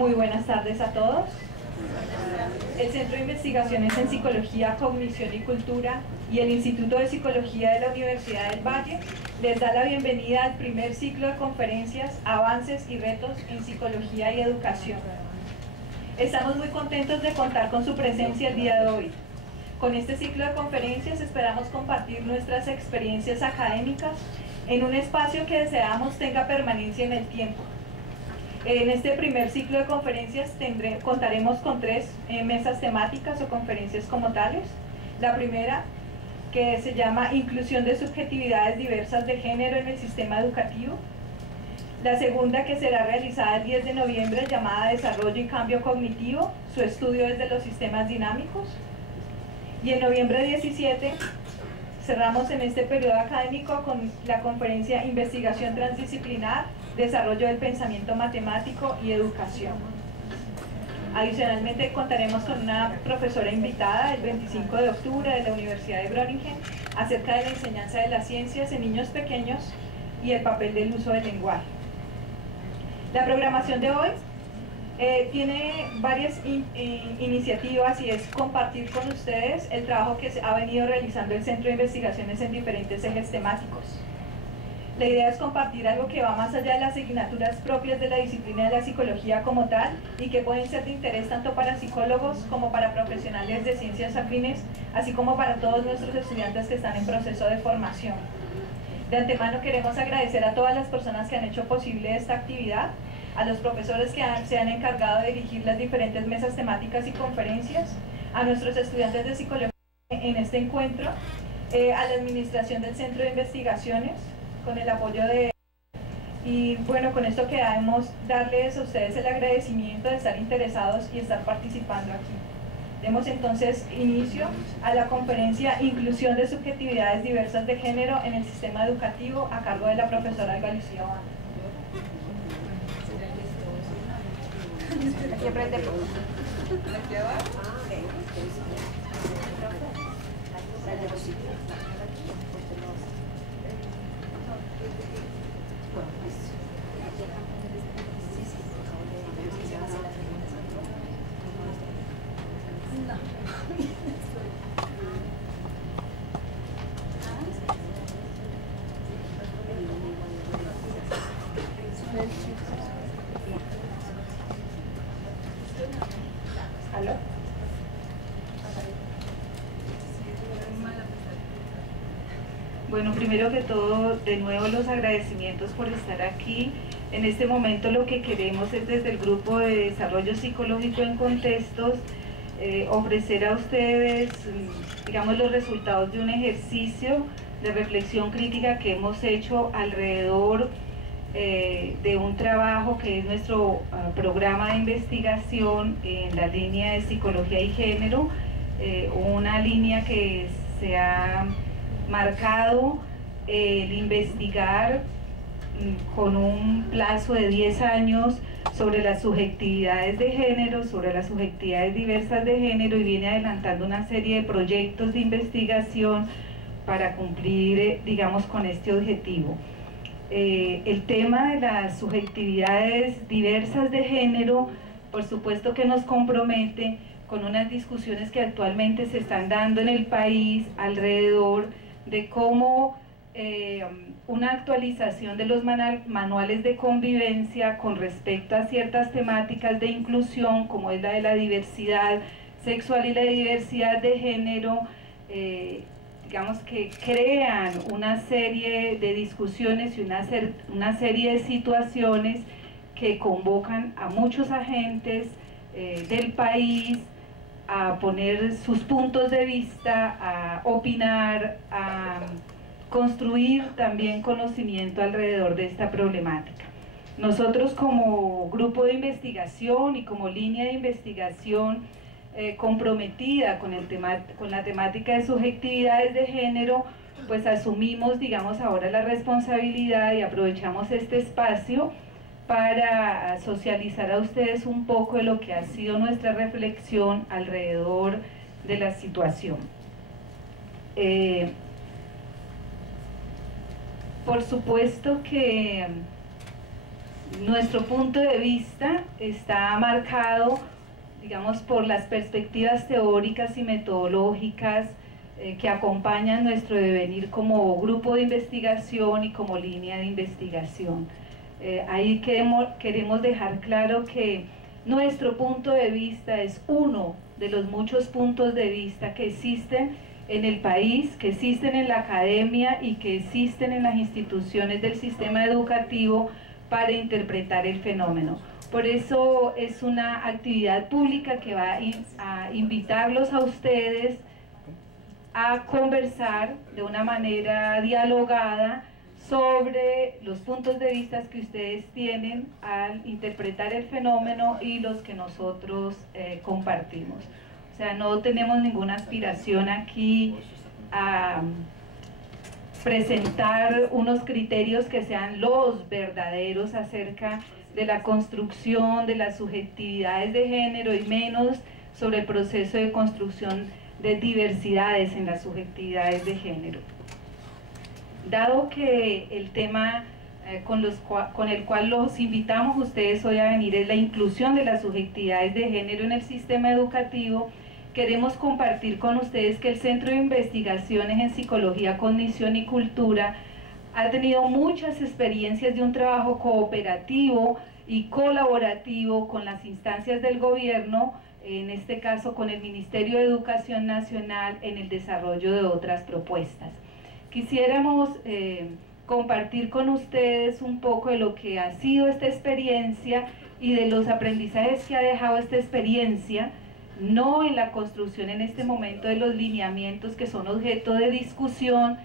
Muy buenas tardes a todos. El Centro de Investigaciones en Psicología, Cognición y Cultura y el Instituto de Psicología de la Universidad del Valle les da la bienvenida al primer ciclo de conferencias Avances y Retos en Psicología y Educación. Estamos muy contentos de contar con su presencia el día de hoy. Con este ciclo de conferencias esperamos compartir nuestras experiencias académicas en un espacio que deseamos tenga permanencia en el tiempo. En este primer ciclo de conferencias contaremos con 3 mesas temáticas o conferencias como tales. La primera, que se llama Inclusión de subjetividades diversas de género en el sistema educativo. La segunda, que será realizada el 10 de noviembre, llamada Desarrollo y Cambio Cognitivo, su estudio desde los sistemas dinámicos. Y en noviembre 17 cerramos en este periodo académico con la conferencia Investigación Transdisciplinar, Desarrollo del Pensamiento Matemático y Educación. Adicionalmente contaremos con una profesora invitada el 25 de octubre de la Universidad de Groningen acerca de la enseñanza de las ciencias en niños pequeños y el papel del uso del lenguaje. La programación de hoy tiene varias iniciativas y es compartir con ustedes el trabajo que ha venido realizando el Centro de Investigaciones en diferentes ejes temáticos. La idea es compartir algo que va más allá de las asignaturas propias de la disciplina de la psicología como tal y que pueden ser de interés tanto para psicólogos como para profesionales de ciencias afines, así como para todos nuestros estudiantes que están en proceso de formación. De antemano queremos agradecer a todas las personas que han hecho posible esta actividad, a los profesores que se han encargado de dirigir las diferentes mesas temáticas y conferencias, a nuestros estudiantes de psicología en este encuentro, a la administración del Centro de Investigaciones, con el apoyo de... Y bueno, con esto queremos darles a ustedes el agradecimiento de estar interesados y estar participando aquí. Demos entonces inicio a la conferencia Inclusión de subjetividades diversas de género en el sistema educativo a cargo de la profesora Olga Lucía Banda. Aquí aprende poco. ¿Aló? Bueno, primero que todo, de nuevo los agradecimientos por estar aquí. En este momento lo que queremos es desde el Grupo de Desarrollo Psicológico en Contextos ofrecer a ustedes, digamos, los resultados de un ejercicio de reflexión crítica que hemos hecho alrededor de un trabajo que es nuestro programa de investigación en la línea de psicología y género, una línea que se ha marcado el investigar con un plazo de 10 años sobre las subjetividades de género, sobre las subjetividades diversas de género, y viene adelantando una serie de proyectos de investigación para cumplir, digamos, con este objetivo. El tema de las subjetividades diversas de género, por supuesto que nos compromete con unas discusiones que actualmente se están dando en el país alrededor de cómo una actualización de los manuales de convivencia con respecto a ciertas temáticas de inclusión, como es la de la diversidad sexual y la diversidad de género, digamos que crean una serie de discusiones y una serie de situaciones que convocan a muchos agentes del país a poner sus puntos de vista, a opinar, a construir también conocimiento alrededor de esta problemática. Nosotros como grupo de investigación y como línea de investigación comprometida con la temática de subjetividades de género, pues asumimos, digamos, ahora la responsabilidad y aprovechamos este espacio para socializar a ustedes un poco de lo que ha sido nuestra reflexión alrededor de la situación. Por supuesto que Nuestro punto de vista está marcado, digamos, por las perspectivas teóricas y metodológicas que acompañan nuestro devenir como grupo de investigación y como línea de investigación. Ahí queremos dejar claro que nuestro punto de vista es uno de los muchos puntos de vista que existen en el país, que existen en la academia y que existen en las instituciones del sistema educativo para interpretar el fenómeno. Por eso es una actividad pública que va a invitarlos a ustedes a conversar de una manera dialogada sobre los puntos de vista que ustedes tienen al interpretar el fenómeno y los que nosotros compartimos. O sea, no tenemos ninguna aspiración aquí a presentar unos criterios que sean los verdaderos acerca de la construcción de las subjetividades de género y menos sobre el proceso de construcción de diversidades en las subjetividades de género. Dado que el tema con el cual los invitamos ustedes hoy a venir es la inclusión de las subjetividades de género en el sistema educativo, queremos compartir con ustedes que el Centro de Investigaciones en Psicología, Cognición y Cultura ha tenido muchas experiencias de un trabajo cooperativo y colaborativo con las instancias del gobierno, en este caso con el Ministerio de Educación Nacional, en el desarrollo de otras propuestas. Quisiéramos compartir con ustedes un poco de lo que ha sido esta experiencia y de los aprendizajes que ha dejado esta experiencia, no en la construcción en este momento de los lineamientos que son objeto de discusión,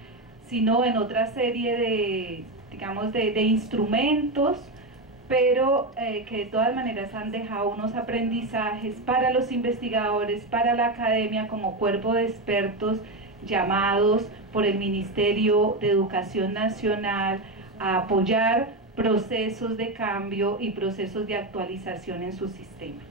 sino en otra serie de, digamos, de instrumentos, pero que de todas maneras han dejado unos aprendizajes para los investigadores, para la academia como cuerpo de expertos llamados por el Ministerio de Educación Nacional a apoyar procesos de cambio y procesos de actualización en su sistema.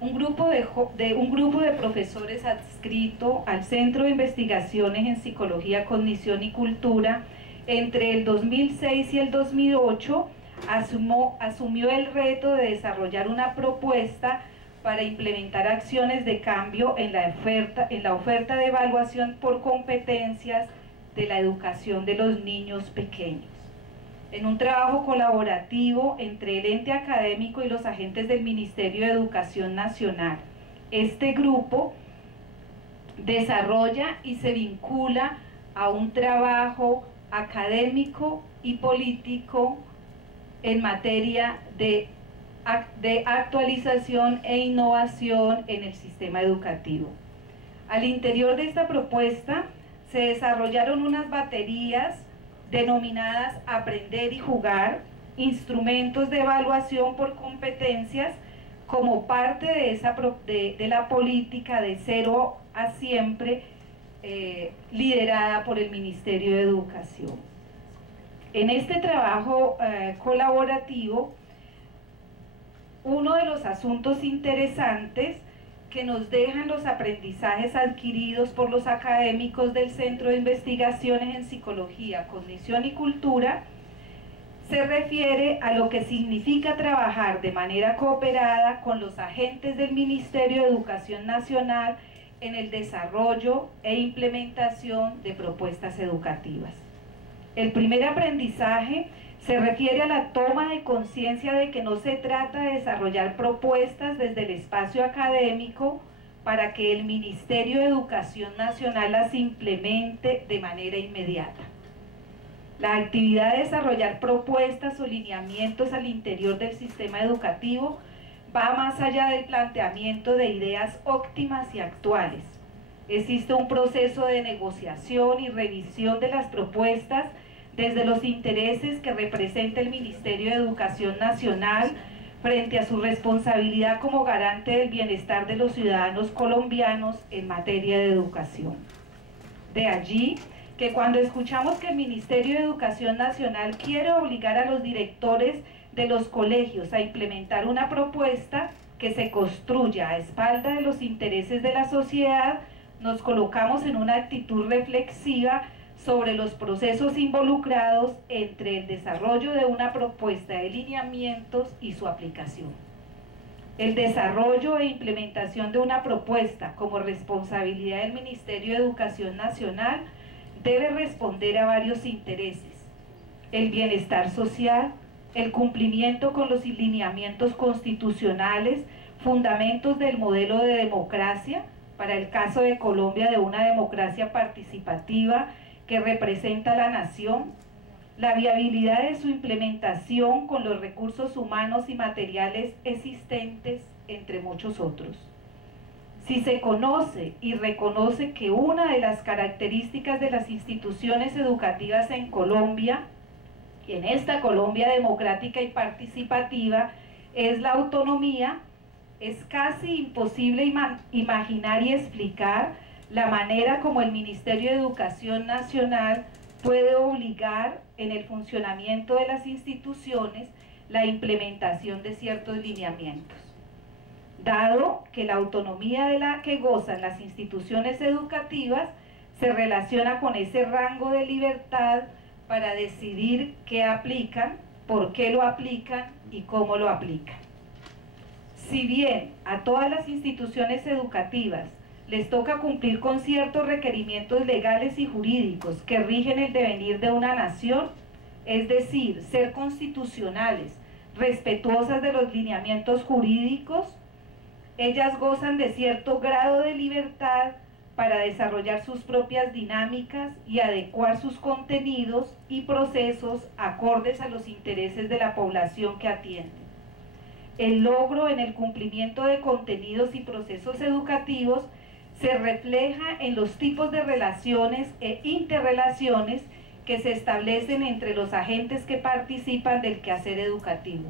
Un grupo de profesores adscrito al Centro de Investigaciones en Psicología, Cognición y Cultura entre el 2006 y el 2008 asumió el reto de desarrollar una propuesta para implementar acciones de cambio en la oferta de evaluación por competencias de la educación de los niños pequeños. En un trabajo colaborativo entre el ente académico y los agentes del Ministerio de Educación Nacional, este grupo desarrolla y se vincula a un trabajo académico y político en materia de actualización e innovación en el sistema educativo. Al interior de esta propuesta se desarrollaron unas baterías denominadas Aprender y Jugar, instrumentos de evaluación por competencias como parte de la política de cero a siempre liderada por el Ministerio de Educación. En este trabajo colaborativo, uno de los asuntos interesantes que nos dejan los aprendizajes adquiridos por los académicos del Centro de Investigaciones en Psicología, Cognición y Cultura se refiere a lo que significa trabajar de manera cooperada con los agentes del Ministerio de Educación Nacional en el desarrollo e implementación de propuestas educativas. El primer aprendizaje se refiere a la toma de conciencia de que no se trata de desarrollar propuestas desde el espacio académico para que el Ministerio de Educación Nacional las implemente de manera inmediata. La actividad de desarrollar propuestas o lineamientos al interior del sistema educativo va más allá del planteamiento de ideas óptimas y actuales. Existe un proceso de negociación y revisión de las propuestas desde los intereses que representa el Ministerio de Educación Nacional frente a su responsabilidad como garante del bienestar de los ciudadanos colombianos en materia de educación. De allí que cuando escuchamos que el Ministerio de Educación Nacional quiere obligar a los directores de los colegios a implementar una propuesta que se construya a espalda de los intereses de la sociedad, nos colocamos en una actitud reflexiva sobre los procesos involucrados entre el desarrollo de una propuesta de lineamientos y su aplicación. El desarrollo e implementación de una propuesta como responsabilidad del Ministerio de Educación Nacional debe responder a varios intereses: el bienestar social, el cumplimiento con los lineamientos constitucionales, fundamentos del modelo de democracia, para el caso de Colombia de una democracia participativa que representa a la nación, la viabilidad de su implementación con los recursos humanos y materiales existentes, entre muchos otros. Si se conoce y reconoce que una de las características de las instituciones educativas en Colombia, y en esta Colombia democrática y participativa, es la autonomía, es casi imposible imaginar y explicar la manera como el Ministerio de Educación Nacional puede obligar en el funcionamiento de las instituciones la implementación de ciertos lineamientos, dado que la autonomía de la que gozan las instituciones educativas se relaciona con ese rango de libertad para decidir qué aplican, por qué lo aplican y cómo lo aplican. Si bien a todas las instituciones educativas les toca cumplir con ciertos requerimientos legales y jurídicos que rigen el devenir de una nación, es decir, ser constitucionales, respetuosas de los lineamientos jurídicos, ellas gozan de cierto grado de libertad para desarrollar sus propias dinámicas y adecuar sus contenidos y procesos acordes a los intereses de la población que atienden. El logro en el cumplimiento de contenidos y procesos educativos se refleja en los tipos de relaciones e interrelaciones que se establecen entre los agentes que participan del quehacer educativo: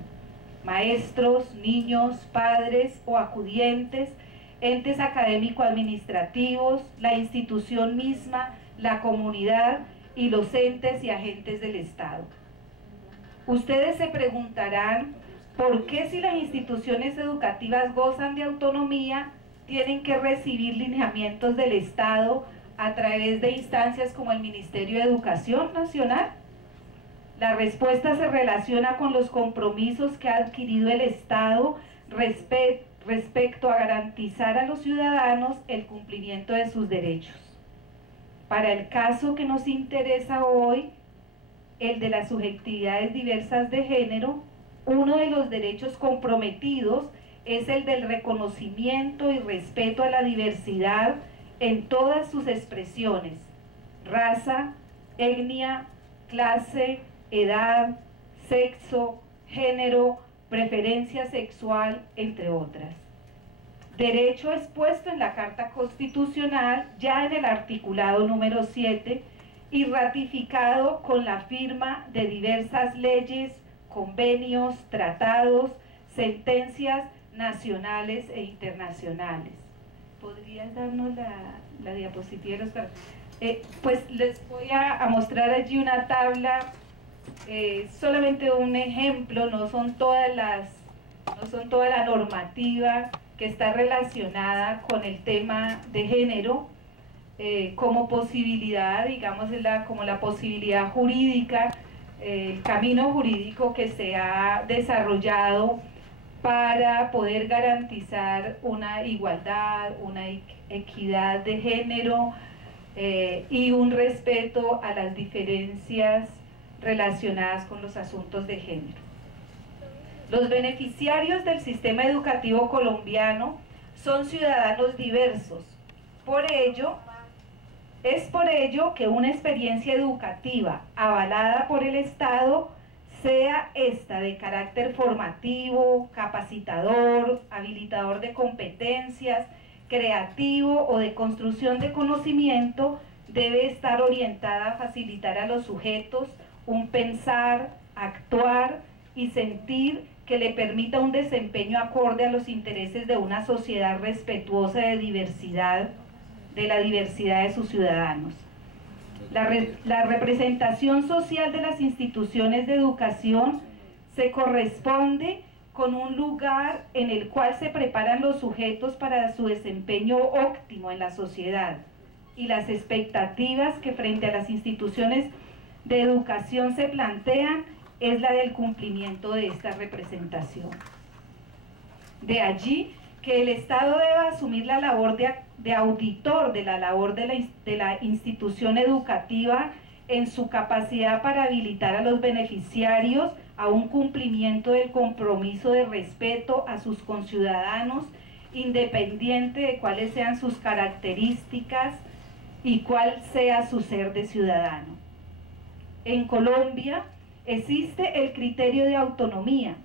maestros, niños, padres o acudientes, entes académico-administrativos, la institución misma, la comunidad y los entes y agentes del Estado. Ustedes se preguntarán, ¿por qué si las instituciones educativas gozan de autonomía, tienen que recibir lineamientos del Estado a través de instancias como el Ministerio de Educación Nacional? La respuesta se relaciona con los compromisos que ha adquirido el Estado respecto a garantizar a los ciudadanos el cumplimiento de sus derechos. Para el caso que nos interesa hoy, el de las subjetividades diversas de género, uno de los derechos comprometidos es el del reconocimiento y respeto a la diversidad en todas sus expresiones: raza, etnia, clase, edad, sexo, género, preferencia sexual, entre otras. Derecho expuesto en la Carta Constitucional, ya en el articulado número 7, y ratificado con la firma de diversas leyes, convenios, tratados, sentencias nacionales e internacionales. ¿Podrías darnos la diapositiva de los pues les voy a mostrar allí una tabla, solamente un ejemplo, no son toda la normativa que está relacionada con el tema de género, como posibilidad, digamos, como la posibilidad jurídica, el camino jurídico que se ha desarrollado para poder garantizar una igualdad, una equidad de género y un respeto a las diferencias relacionadas con los asuntos de género. Los beneficiarios del sistema educativo colombiano son ciudadanos diversos. Es por ello que una experiencia educativa avalada por el Estado, sea esta de carácter formativo, capacitador, habilitador de competencias, creativo o de construcción de conocimiento, debe estar orientada a facilitar a los sujetos un pensar, actuar y sentir que le permita un desempeño acorde a los intereses de una sociedad respetuosa de la diversidad de sus ciudadanos. La representación social de las instituciones de educación se corresponde con un lugar en el cual se preparan los sujetos para su desempeño óptimo en la sociedad, y las expectativas que frente a las instituciones de educación se plantean es la del cumplimiento de esta representación. De allí que el Estado deba asumir la labor de auditor de la labor de la institución educativa en su capacidad para habilitar a los beneficiarios a un cumplimiento del compromiso de respeto a sus conciudadanos, independiente de cuáles sean sus características y cuál sea su ser de ciudadano. En Colombia existe el criterio de autonomía,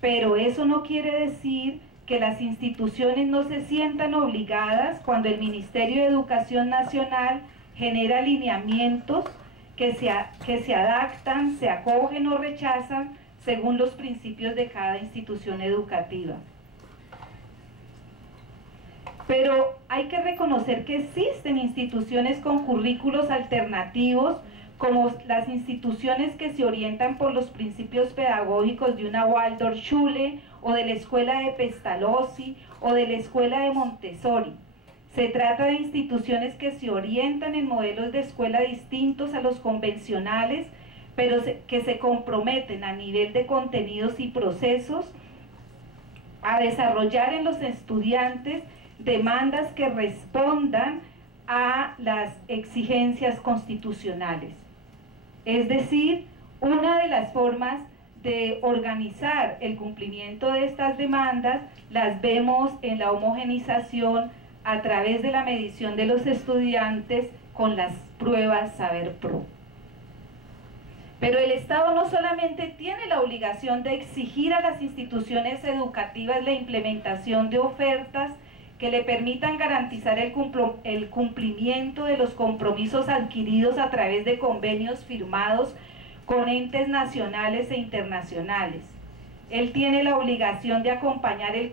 pero eso no quiere decir que las instituciones no se sientan obligadas cuando el Ministerio de Educación Nacional genera lineamientos que se adaptan, se acogen o rechazan según los principios de cada institución educativa. Pero hay que reconocer que existen instituciones con currículos alternativos, como las instituciones que se orientan por los principios pedagógicos de una Waldorfschule o de la escuela de Pestalozzi o de la escuela de Montessori. Se trata de instituciones que se orientan en modelos de escuela distintos a los convencionales, pero que se comprometen a nivel de contenidos y procesos a desarrollar en los estudiantes demandas que respondan a las exigencias constitucionales. Es decir, una de las formas de organizar el cumplimiento de estas demandas las vemos en la homogenización a través de la medición de los estudiantes con las pruebas Saber Pro. Pero el Estado no solamente tiene la obligación de exigir a las instituciones educativas la implementación de ofertas que le permitan garantizar el cumplimiento de los compromisos adquiridos a través de convenios firmados con entes nacionales e internacionales. Él tiene la obligación de acompañar el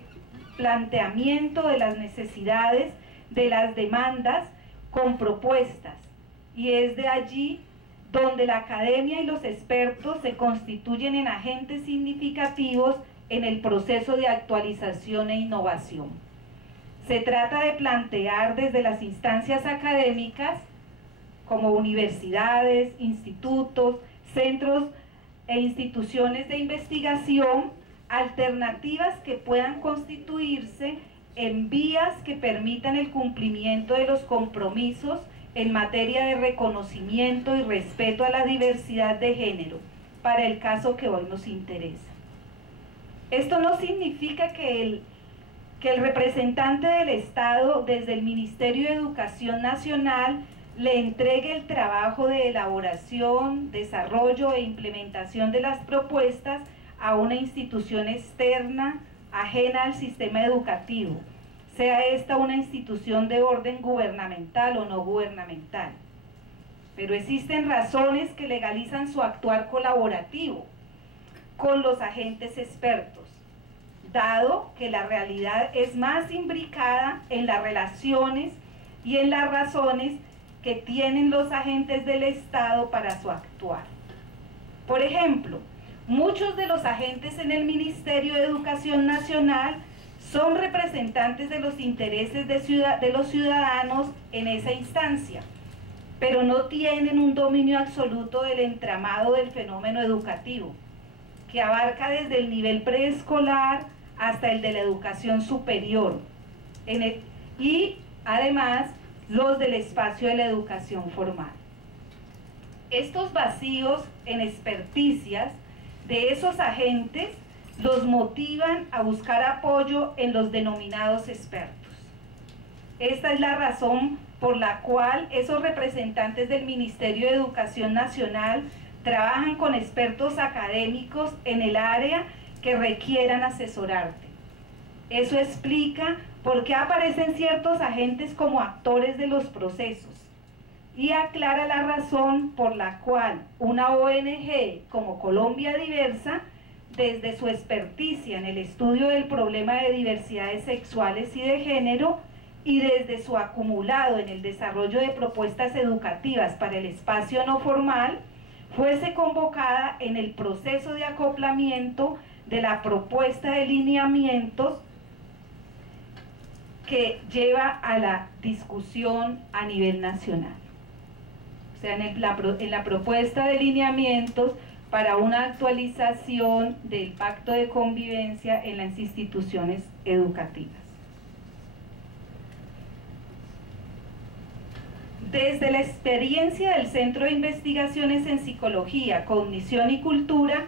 planteamiento de las necesidades, de las demandas, con propuestas, y es de allí donde la academia y los expertos se constituyen en agentes significativos en el proceso de actualización e innovación. Se trata de plantear desde las instancias académicas, como universidades, institutos, centros e instituciones de investigación, alternativas que puedan constituirse en vías que permitan el cumplimiento de los compromisos en materia de reconocimiento y respeto a la diversidad de género, para el caso que hoy nos interesa. Esto no significa que el representante del Estado desde el Ministerio de Educación Nacional le entregue el trabajo de elaboración, desarrollo e implementación de las propuestas a una institución externa, ajena al sistema educativo, sea esta una institución de orden gubernamental o no gubernamental. Pero existen razones que legalizan su actuar colaborativo con los agentes expertos, dado que la realidad es más imbricada en las relaciones y en las razones que tienen los agentes del Estado para su actuar. Por ejemplo, muchos de los agentes en el Ministerio de Educación Nacional son representantes de los intereses de los ciudadanos en esa instancia, pero no tienen un dominio absoluto del entramado del fenómeno educativo, que abarca desde el nivel preescolar hasta el de la educación superior, y además los del espacio de la educación formal. Estos vacíos en experticias de esos agentes los motivan a buscar apoyo en los denominados expertos. Esta es la razón por la cual esos representantes del Ministerio de Educación Nacional trabajan con expertos académicos en el área que requieran asesorarte. Eso explica por qué aparecen ciertos agentes como actores de los procesos y aclara la razón por la cual una ONG como Colombia Diversa, desde su experticia en el estudio del problema de diversidades sexuales y de género y desde su acumulado en el desarrollo de propuestas educativas para el espacio no formal, fuese convocada en el proceso de acoplamiento de la propuesta de lineamientos que lleva a la discusión a nivel nacional. O sea, en la propuesta de lineamientos para una actualización del pacto de convivencia en las instituciones educativas. Desde la experiencia del Centro de Investigaciones en Psicología, Cognición y Cultura,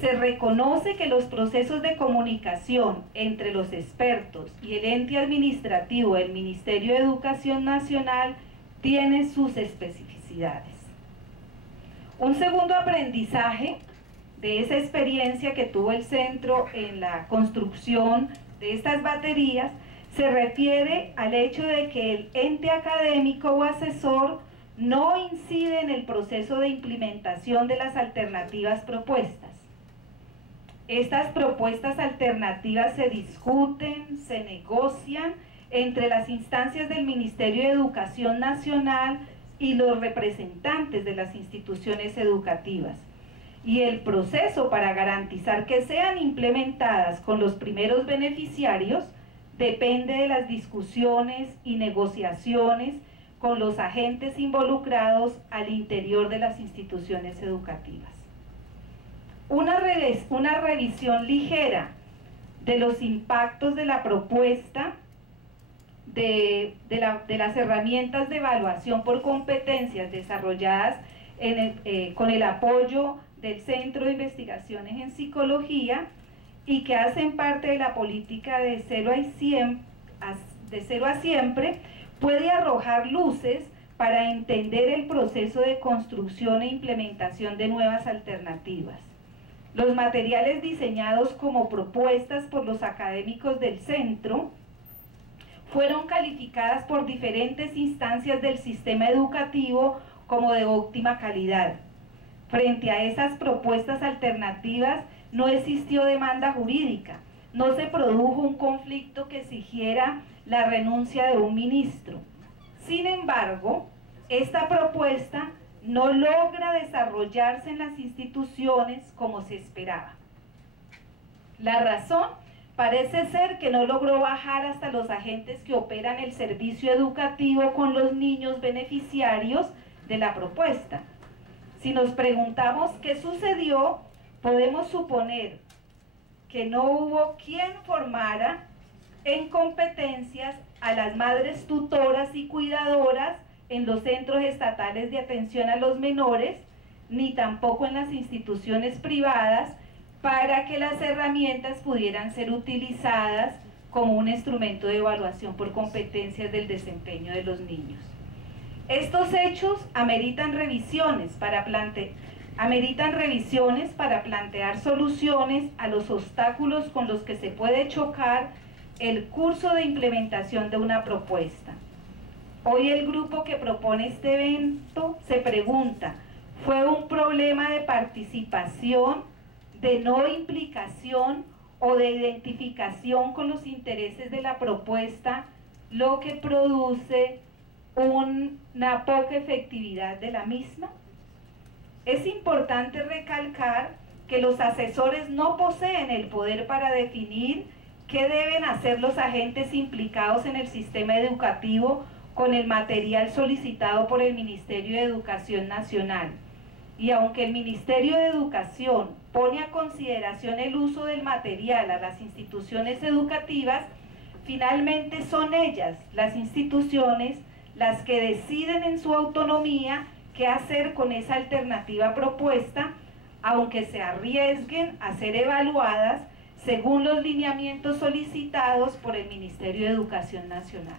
se reconoce que los procesos de comunicación entre los expertos y el ente administrativo del Ministerio de Educación Nacional tienen sus especificidades. Un segundo aprendizaje de esa experiencia que tuvo el centro en la construcción de estas baterías se refiere al hecho de que el ente académico o asesor no incide en el proceso de implementación de las alternativas propuestas. Estas propuestas alternativas se discuten, se negocian entre las instancias del Ministerio de Educación Nacional y los representantes de las instituciones educativas. Y el proceso para garantizar que sean implementadas con los primeros beneficiarios depende de las discusiones y negociaciones con los agentes involucrados al interior de las instituciones educativas. Una revisión ligera de los impactos de la propuesta de las herramientas de evaluación por competencias desarrolladas con el apoyo del Centro de Investigaciones en Psicología y que hacen parte de la política de cero a siempre, puede arrojar luces para entender el proceso de construcción e implementación de nuevas alternativas. Los materiales diseñados como propuestas por los académicos del centro fueron calificadas por diferentes instancias del sistema educativo como de óptima calidad. Frente a esas propuestas alternativas no existió demanda jurídica, no se produjo un conflicto que exigiera la renuncia de un ministro. Sin embargo, esta propuesta no logra desarrollarse en las instituciones como se esperaba. La razón parece ser que no logró bajar hasta los agentes que operan el servicio educativo con los niños beneficiarios de la propuesta. Si nos preguntamos qué sucedió, podemos suponer que no hubo quien formara en competencias a las madres tutoras y cuidadoras en los centros estatales de atención a los menores, ni tampoco en las instituciones privadas, para que las herramientas pudieran ser utilizadas como un instrumento de evaluación por competencias del desempeño de los niños. Estos hechos ameritan revisiones para plantear soluciones a los obstáculos con los que se puede chocar el curso de implementación de una propuesta. Hoy el grupo que propone este evento se pregunta, ¿fue un problema de participación, de no implicación o de identificación con los intereses de la propuesta lo que produce una poca efectividad de la misma? Es importante recalcar que los asesores no poseen el poder para definir qué deben hacer los agentes implicados en el sistema educativo con el material solicitado por el Ministerio de Educación Nacional. Y aunque el Ministerio de Educación pone a consideración el uso del material a las instituciones educativas, finalmente son ellas, las instituciones, las que deciden en su autonomía qué hacer con esa alternativa propuesta, aunque se arriesguen a ser evaluadas según los lineamientos solicitados por el Ministerio de Educación Nacional.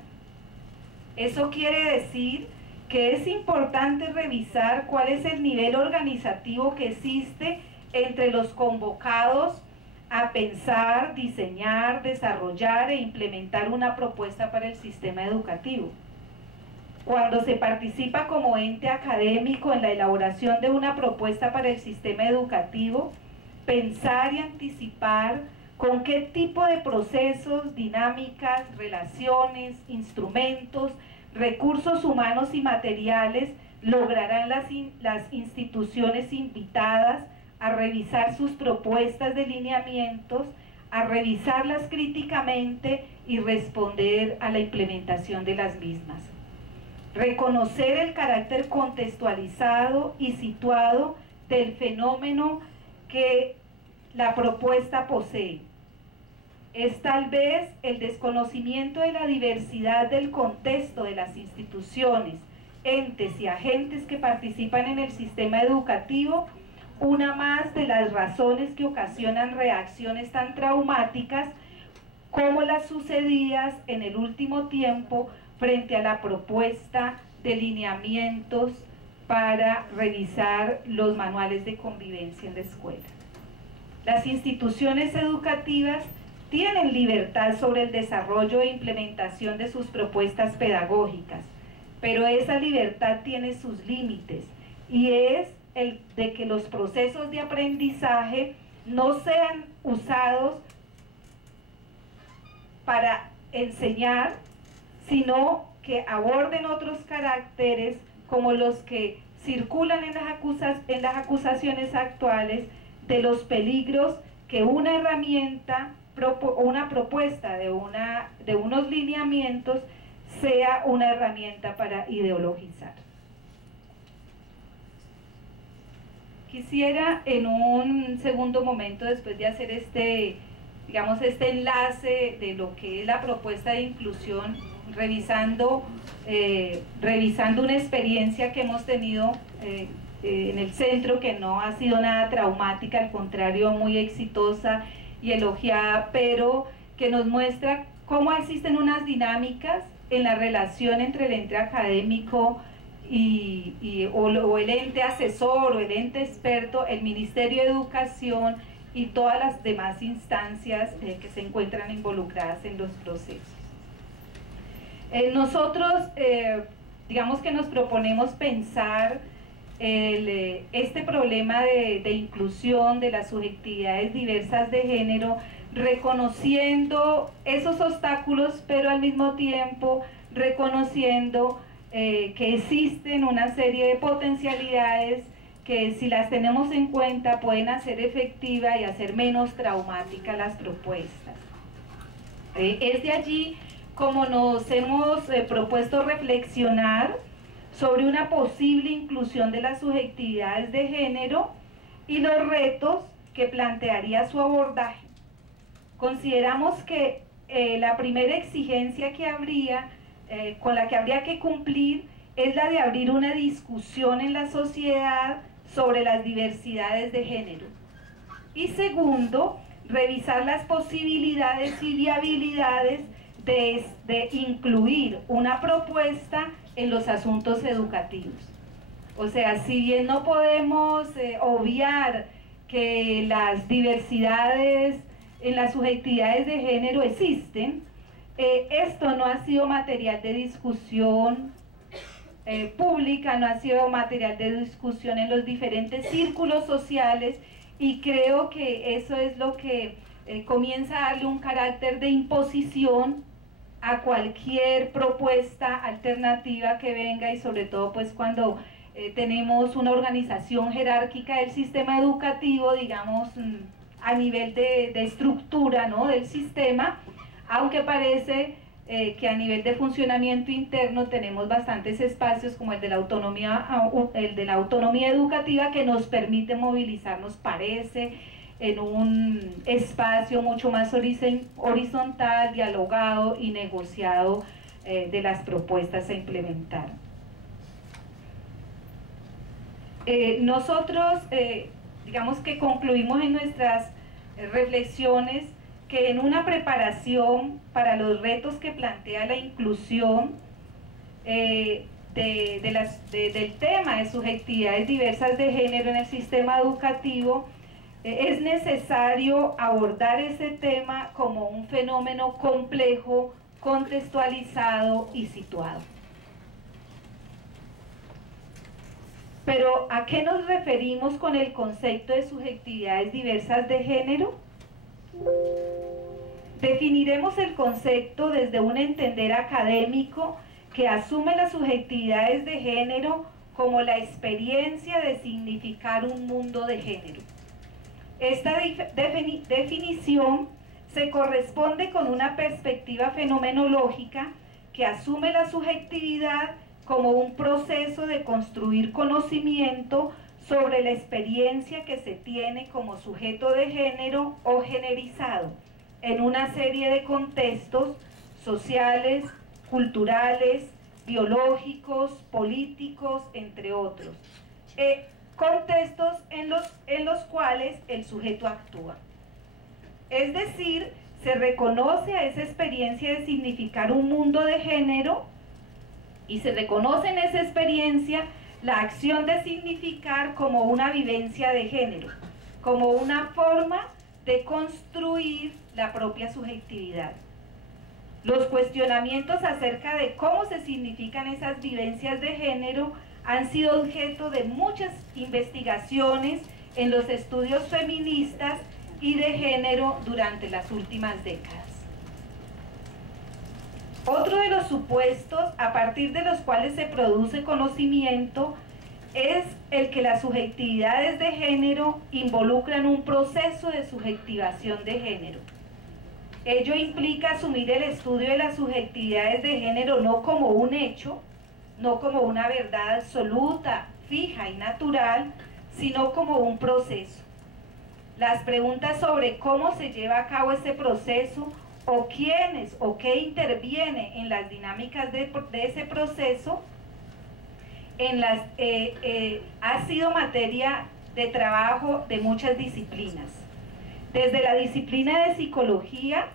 Eso quiere decir que es importante revisar cuál es el nivel organizativo que existe entre los convocados a pensar, diseñar, desarrollar e implementar una propuesta para el sistema educativo. Cuando se participa como ente académico en la elaboración de una propuesta para el sistema educativo, pensar y anticipar con qué tipo de procesos, dinámicas, relaciones, instrumentos, recursos humanos y materiales lograrán las instituciones invitadas a revisar sus propuestas de lineamientos, a revisarlas críticamente y responder a la implementación de las mismas. Reconocer el carácter contextualizado y situado del fenómeno que la propuesta posee. Es tal vez el desconocimiento de la diversidad del contexto de las instituciones, entes y agentes que participan en el sistema educativo, una más de las razones que ocasionan reacciones tan traumáticas como las sucedidas en el último tiempo frente a la propuesta de lineamientos para revisar los manuales de convivencia en la escuela. Las instituciones educativas tienen libertad sobre el desarrollo e implementación de sus propuestas pedagógicas, pero esa libertad tiene sus límites, y es el de que los procesos de aprendizaje no sean usados para enseñar, sino que aborden otros caracteres como los que circulan en las acusaciones actuales de los peligros que una herramienta, una propuesta de unos lineamientos sea una herramienta para ideologizar. Quisiera en un segundo momento, después de hacer este enlace de lo que es la propuesta de inclusión, revisando una experiencia que hemos tenido en el centro, que no ha sido nada traumática, al contrario, muy exitosa y elogiada, pero que nos muestra cómo existen unas dinámicas en la relación entre el ente académico o el ente asesor o el ente experto, el Ministerio de Educación y todas las demás instancias que se encuentran involucradas en los procesos. Nosotros, digamos que nos proponemos pensar este problema de inclusión de las subjetividades diversas de género, reconociendo esos obstáculos, pero al mismo tiempo reconociendo que existen una serie de potencialidades que, si las tenemos en cuenta, pueden hacer efectiva y hacer menos traumáticas las propuestas. Es de allí como nos hemos propuesto reflexionar sobre una posible inclusión de las subjetividades de género y los retos que plantearía su abordaje. Consideramos que la primera exigencia que con la que habría que cumplir es la de abrir una discusión en la sociedad sobre las diversidades de género. Y segundo, revisar las posibilidades y viabilidades de incluir una propuesta en los asuntos educativos. O sea, si bien no podemos obviar que las diversidades en las subjetividades de género existen, esto no ha sido material de discusión pública, no ha sido material de discusión en los diferentes círculos sociales, y creo que eso es lo que comienza a darle un carácter de imposición a cualquier propuesta alternativa que venga, y sobre todo pues cuando tenemos una organización jerárquica del sistema educativo, digamos, a nivel de estructura, ¿no?, del sistema, aunque parece que a nivel de funcionamiento interno tenemos bastantes espacios como el de la autonomía educativa, que nos permite movilizarnos, parece, en un espacio mucho más horizontal, dialogado y negociado de las propuestas a implementar. Nosotros, digamos que concluimos en nuestras reflexiones que en una preparación para los retos que plantea la inclusión del tema de subjetividades diversas de género en el sistema educativo, es necesario abordar ese tema como un fenómeno complejo, contextualizado y situado. Pero, ¿a qué nos referimos con el concepto de subjetividades diversas de género? Definiremos el concepto desde un entender académico que asume las subjetividades de género como la experiencia de significar un mundo de género. Esta definición se corresponde con una perspectiva fenomenológica que asume la subjetividad como un proceso de construir conocimiento sobre la experiencia que se tiene como sujeto de género o generizado en una serie de contextos sociales, culturales, biológicos, políticos, entre otros. Contextos en los cuales el sujeto actúa. Es decir, se reconoce a esa experiencia de significar un mundo de género y se reconoce en esa experiencia la acción de significar como una vivencia de género, como una forma de construir la propia subjetividad. Los cuestionamientos acerca de cómo se significan esas vivencias de género han sido objeto de muchas investigaciones en los estudios feministas y de género durante las últimas décadas. Otro de los supuestos a partir de los cuales se produce conocimiento es el que las subjetividades de género involucran un proceso de subjetivación de género. Ello implica asumir el estudio de las subjetividades de género no como un hecho, no como una verdad absoluta, fija y natural, sino como un proceso. Las preguntas sobre cómo se lleva a cabo ese proceso, o quiénes o qué interviene en las dinámicas de ese proceso, ha sido materia de trabajo de muchas disciplinas. Desde la disciplina de psicología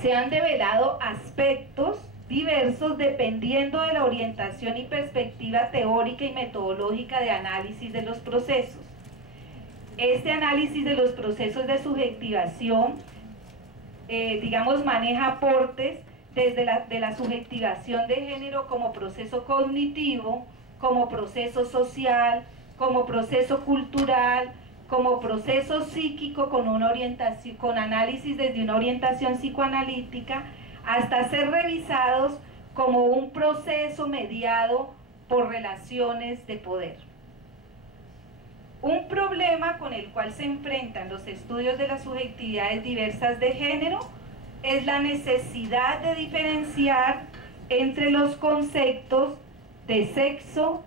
se han develado aspectos diversos dependiendo de la orientación y perspectiva teórica y metodológica de análisis de los procesos. Este análisis de los procesos de subjetivación, digamos, maneja aportes desde la subjetivación de género como proceso cognitivo, como proceso social, como proceso cultural, como proceso psíquico con una orientación, con análisis desde una orientación psicoanalítica, hasta ser revisados como un proceso mediado por relaciones de poder. Un problema con el cual se enfrentan los estudios de las subjetividades diversas de género es la necesidad de diferenciar entre los conceptos de sexo,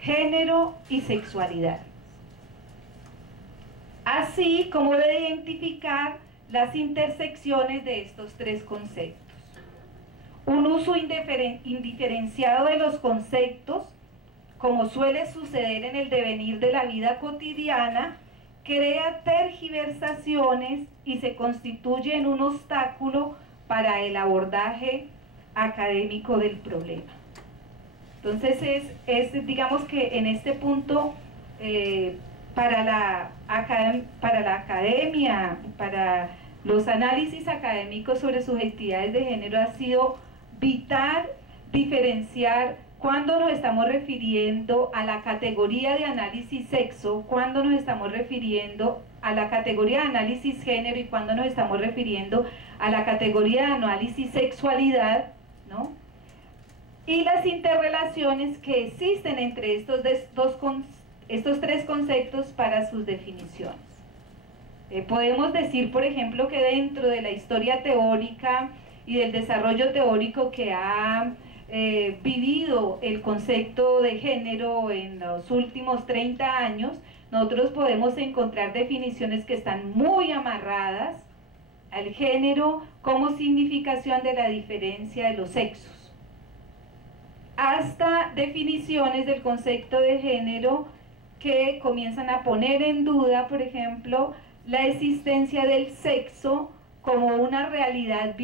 género y sexualidad, así como de identificar las intersecciones de estos tres conceptos. Un uso indiferenciado de los conceptos, como suele suceder en el devenir de la vida cotidiana, crea tergiversaciones y se constituye en un obstáculo para el abordaje académico del problema. Entonces digamos que en este punto para la academia, para los análisis académicos sobre subjetividades de género ha sido vital diferenciar cuándo nos estamos refiriendo a la categoría de análisis sexo, cuándo nos estamos refiriendo a la categoría de análisis género y cuándo nos estamos refiriendo a la categoría de análisis sexualidad, ¿no? Y las interrelaciones que existen entre estos tres conceptos para sus definiciones. Podemos decir, por ejemplo, que dentro de la historia teórica y del desarrollo teórico que ha vivido el concepto de género en los últimos 30 años, nosotros podemos encontrar definiciones que están muy amarradas al género como significación de la diferencia de los sexos, hasta definiciones del concepto de género que comienzan a poner en duda, por ejemplo, la existencia del sexo como una realidad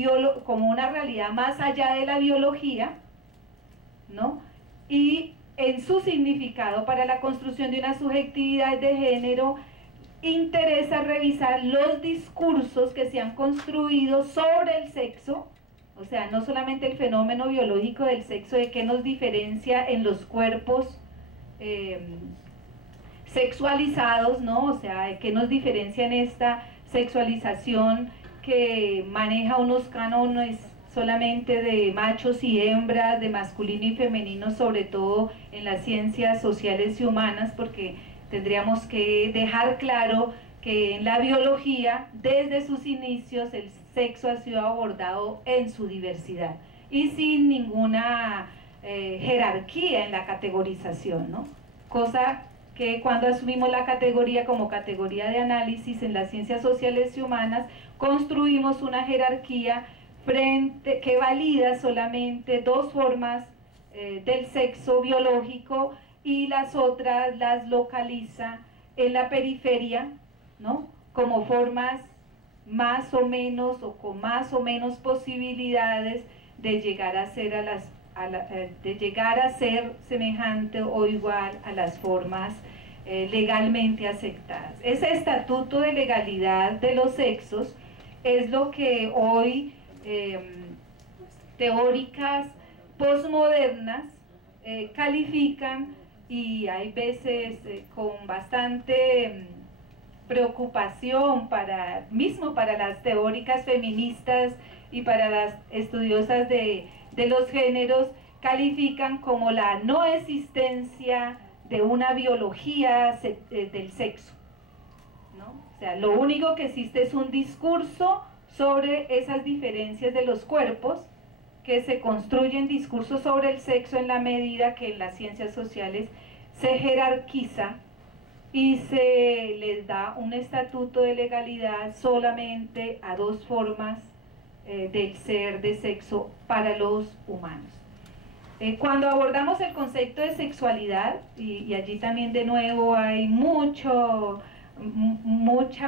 más allá de la biología, ¿no? Y en su significado para la construcción de una subjetividad de género interesa revisar los discursos que se han construido sobre el sexo, o sea, no solamente el fenómeno biológico del sexo, de qué nos diferencia en los cuerpos sexualizados, ¿no? O sea, de qué nos diferencia en esta sexualización que maneja unos cánones solamente de machos y hembras, de masculino y femenino, sobre todo en las ciencias sociales y humanas, porque tendríamos que dejar claro que en la biología, desde sus inicios, el sexo ha sido abordado en su diversidad y sin ninguna jerarquía en la categorización, ¿no? Cosa que cuando asumimos la categoría como categoría de análisis en las ciencias sociales y humanas, construimos una jerarquía que valida solamente dos formas del sexo biológico y las otras las localiza en la periferia, ¿no? Como formas más o menos o con más o menos posibilidades de llegar a ser de llegar a ser semejante o igual a las formas legalmente aceptadas. Ese estatuto de legalidad de los sexos es lo que hoy teóricas posmodernas califican, y hay veces con bastante preocupación mismo para las teóricas feministas y para las estudiosas de los géneros, califican como la no existencia de una biología del sexo, ¿no? O sea, lo único que existe es un discurso sobre esas diferencias de los cuerpos, que se construyen discursos sobre el sexo en la medida que en las ciencias sociales se jerarquiza y se les da un estatuto de legalidad solamente a dos formas del ser de sexo para los humanos. Cuando abordamos el concepto de sexualidad, y allí también de nuevo hay mucha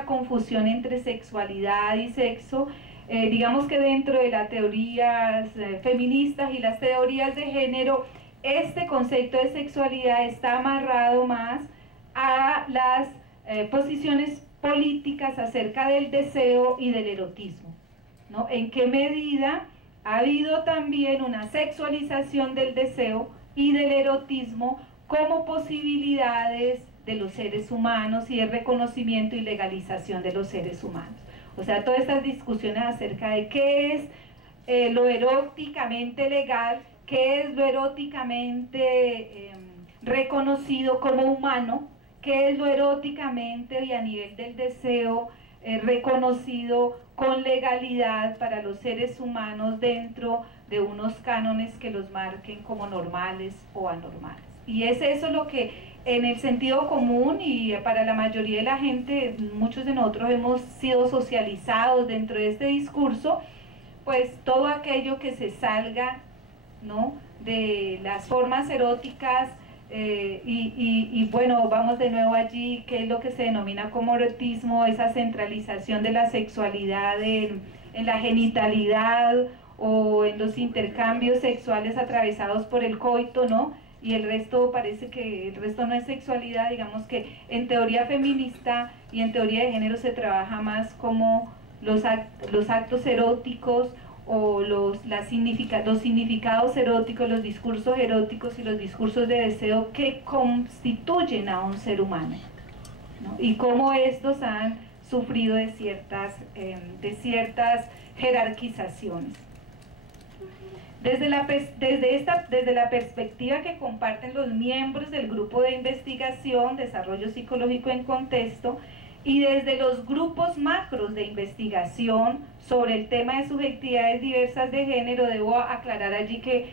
confusión entre sexualidad y sexo, digamos que dentro de las teorías feministas y las teorías de género, este concepto de sexualidad está amarrado más a las posiciones políticas acerca del deseo y del erotismo, ¿no? En qué medida ha habido también una sexualización del deseo y del erotismo como posibilidades de los seres humanos y el reconocimiento y legalización de los seres humanos. O sea, todas estas discusiones acerca de qué es lo eróticamente legal, qué es lo eróticamente reconocido como humano, qué es lo eróticamente y a nivel del deseo reconocido con legalidad para los seres humanos dentro de unos cánones que los marquen como normales o anormales. Y es eso lo que en el sentido común y para la mayoría de la gente, muchos de nosotros hemos sido socializados dentro de este discurso, pues todo aquello que se salga, ¿no?, de las formas eróticas y bueno, vamos de nuevo allí, que es lo que se denomina como erotismo, esa centralización de la sexualidad en la genitalidad o en los intercambios sexuales atravesados por el coito, ¿no? Y el resto parece que el resto no es sexualidad. Digamos que en teoría feminista y en teoría de género se trabaja más como los actos eróticos o los significados eróticos, los discursos eróticos y los discursos de deseo que constituyen a un ser humano, ¿no? Y cómo estos han sufrido de ciertas jerarquizaciones. Desde la perspectiva que comparten los miembros del grupo de investigación Desarrollo Psicológico en Contexto y desde los grupos macros de investigación sobre el tema de subjetividades diversas de género, debo aclarar allí que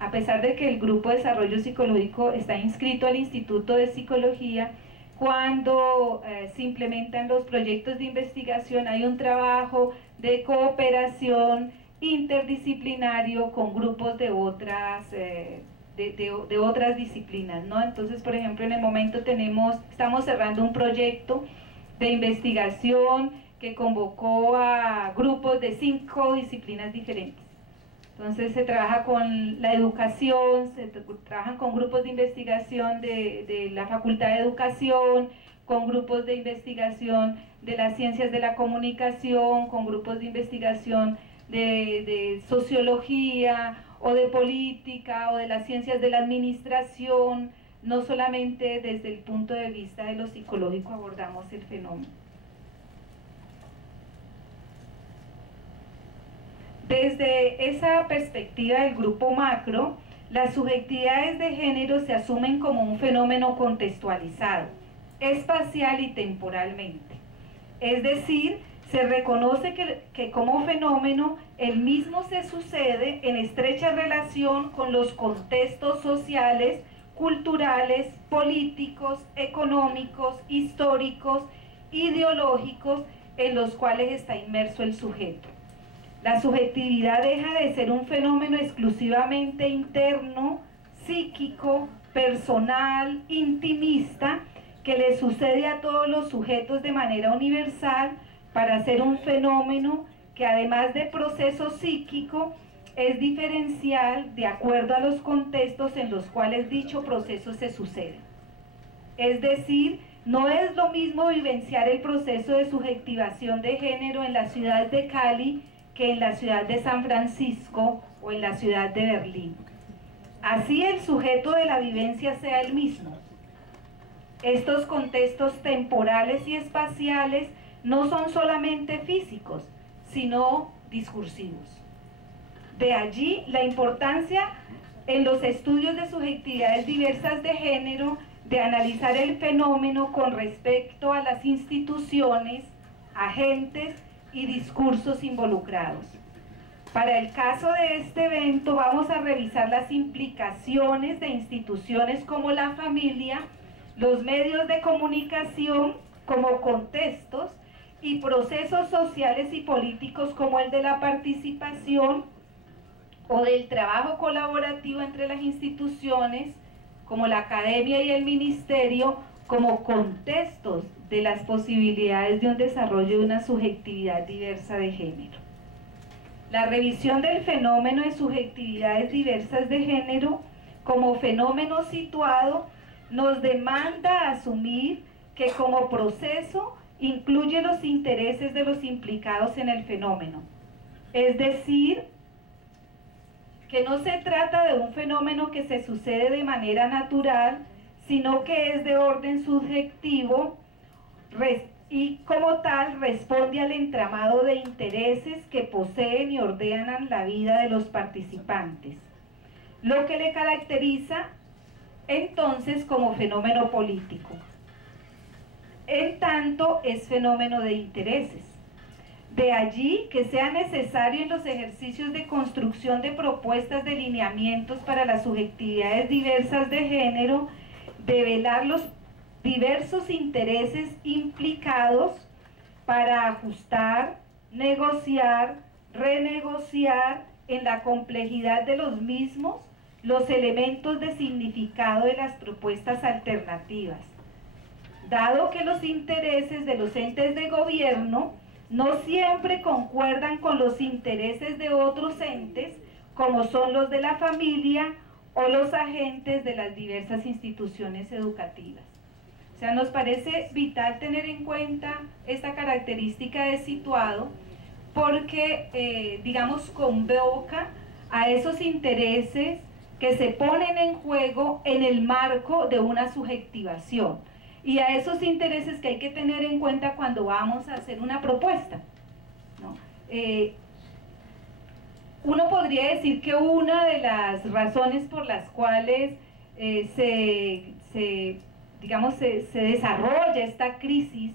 a pesar de que el grupo de Desarrollo Psicológico está inscrito al Instituto de Psicología, cuando se implementan los proyectos de investigación hay un trabajo de cooperación interdisciplinario con grupos de otras disciplinas, ¿no? Entonces, por ejemplo, en el momento estamos cerrando un proyecto de investigación que convocó a grupos de 5 disciplinas diferentes. Entonces se trabaja con la educación, se trabajan con grupos de investigación de la Facultad de Educación, con grupos de investigación de las ciencias de la comunicación, con grupos de investigación de sociología o de política o de las ciencias de la administración. No solamente desde el punto de vista de lo psicológico abordamos el fenómeno. Desde esa perspectiva del grupo macro, las subjetividades de género se asumen como un fenómeno contextualizado, espacial y temporalmente. Es decir, se reconoce que como fenómeno el mismo se sucede en estrecha relación con los contextos sociales, culturales, políticos, económicos, históricos, ideológicos en los cuales está inmerso el sujeto. La subjetividad deja de ser un fenómeno exclusivamente interno, psíquico, personal, intimista, que le sucede a todos los sujetos de manera universal, para ser un fenómeno que además de proceso psíquico, es diferencial de acuerdo a los contextos en los cuales dicho proceso se sucede. Es decir, no es lo mismo vivenciar el proceso de subjetivación de género en la ciudad de Cali que en la ciudad de San Francisco o en la ciudad de Berlín. Así el sujeto de la vivencia sea el mismo. Estos contextos temporales y espaciales no son solamente físicos, sino discursivos. De allí la importancia en los estudios de subjetividades diversas de género de analizar el fenómeno con respecto a las instituciones, agentes y discursos involucrados. Para el caso de este evento vamos a revisar las implicaciones de instituciones como la familia, los medios de comunicación como contextos y procesos sociales y políticos como el de la participación o del trabajo colaborativo entre las instituciones como la academia y el ministerio como contextos de las posibilidades de un desarrollo de una subjetividad diversa de género. La revisión del fenómeno de subjetividades diversas de género como fenómeno situado nos demanda asumir que como proceso incluye los intereses de los implicados en el fenómeno. Es decir, que no se trata de un fenómeno que se sucede de manera natural, sino que es de orden subjetivo y como tal responde al entramado de intereses que poseen y ordenan la vida de los participantes, lo que le caracteriza entonces como fenómeno político. En tanto es fenómeno de intereses. De allí que sea necesario en los ejercicios de construcción de propuestas de lineamientos para las subjetividades diversas de género, develar los diversos intereses implicados para ajustar, negociar, renegociar en la complejidad de los mismos los elementos de significado de las propuestas alternativas, dado que los intereses de los entes de gobierno no siempre concuerdan con los intereses de otros entes, como son los de la familia o los agentes de las diversas instituciones educativas. O sea, nos parece vital tener en cuenta esta característica de situado, porque, digamos, convoca a esos intereses que se ponen en juego en el marco de una subjetivación, y a esos intereses que hay que tener en cuenta cuando vamos a hacer una propuesta, ¿no? Uno podría decir que una de las razones por las cuales se desarrolla esta crisis